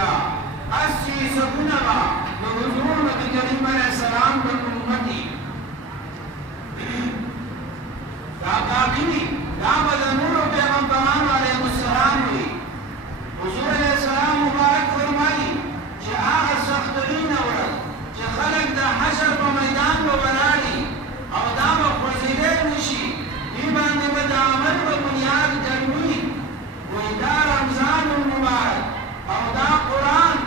دا 80 سبونه با د حضور نبی کریم علیہ السلام د امتی دا باقی دا به د نورو پیغمبرانو علیهم السلام وي حضور علیہ السلام مبارک فرمایي چې هغه سخترینه ورځ چې خلک د حشر په میدان به ولاړي او دا به خوځېدی نشي دې باندې به د عمل په بنیاد ګرمي وایي دا رمضان المبارک او دا قرآن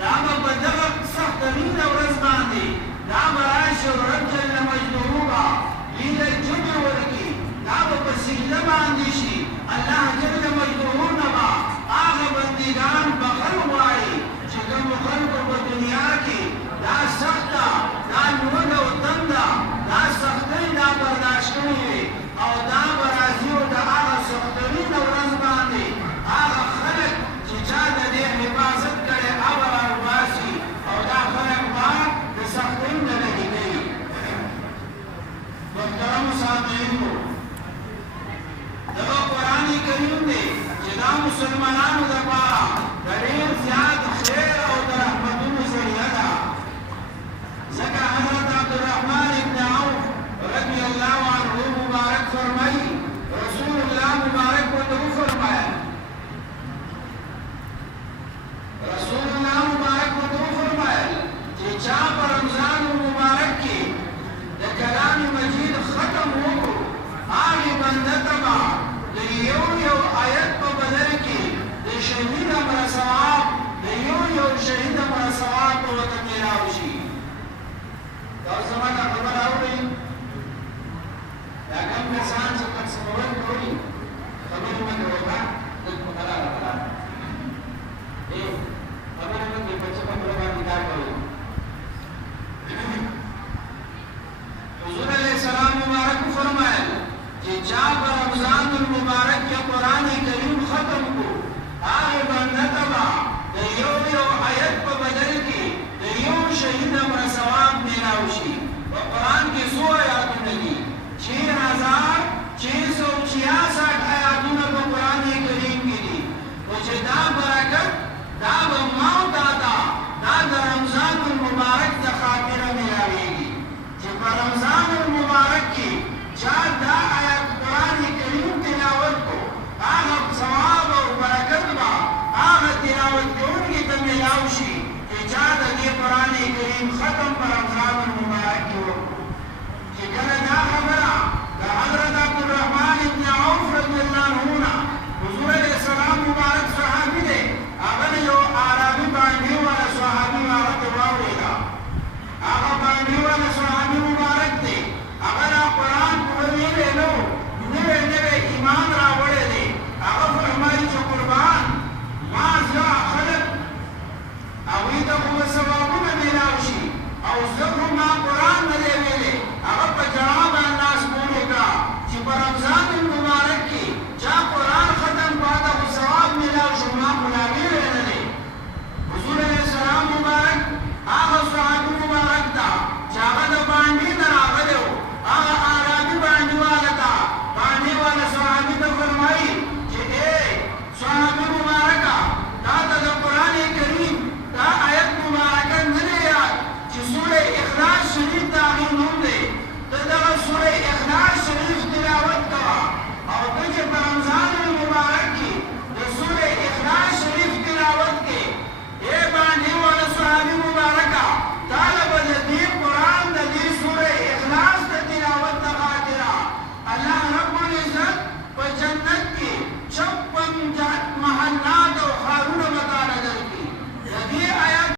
دا به په دغه سخترینه ورځ باندې دا به راشي او رب جل مجدوه به لیله جمع ورکړي دا به په سجده باندې شي الله جل مجدوه نه به هغه بندګان بخل غواړي چې کوم خلکو په دنیا کې دا سخته دا لوږه او تنده دا سختۍ دا برداشت کړې وي او دا به راځي او د هغه سخترینه ورځ باندې هغه خلک چې چا د دې حفاظت کړی هغه راوباسي او دا خلک به د سختۍ نه لرې کوي محترمو سامعینو دغه قرآن کریم دی چې دا مسلمانانو دپاره د ډېر زیات خیر او د رحمتونو ذریعه ده ځکه حضرت عبدالرحمن ابن عوف رضی الله عنه مبارک فرمایي رسول الله مبارک ورته وفرمایل رسول الله مبارک ورته وفرمایل چې چا په رمضان مبارک کې د کلام مجید ختم وکړو هغې بنده ته به د یو آیت په بدل کې د شهید امر ثواب د یو شهید امر ثواب به ورته میلاو شي دا زما دا خبره اورئ دا کوم کسان چې تقسیمول کوي خبرې مه کوئ ښه لږ په حلاله حلاله خبرې مه کوئ په څه خبره باندې کار کوئ حضور علیہ السلام مبارک فرمایل چې چا په رمضان المبارک کې قرآن کریم ختم کو هغې بنده ته به د یو آیت په بدل کې د یو شهید امر ثواب میلاو شي په قرآن کې څو آیاتونه دي 6666 آیاتونه په قرآن کریم کې دي او چې دا برکت دا به ما او تا ته دا د رمضان المبارک د خاطره میلاویږي چې په رمضان المبارک کې چا دا آیت قرآن کریم تلاوت کو هغه ثواب او برکت به هغه تلاوت کوونکي ته میلاو شي چې چا د دې قرآن کریم ختم په رمضان المبارک کې وکړو چې کله دا خبره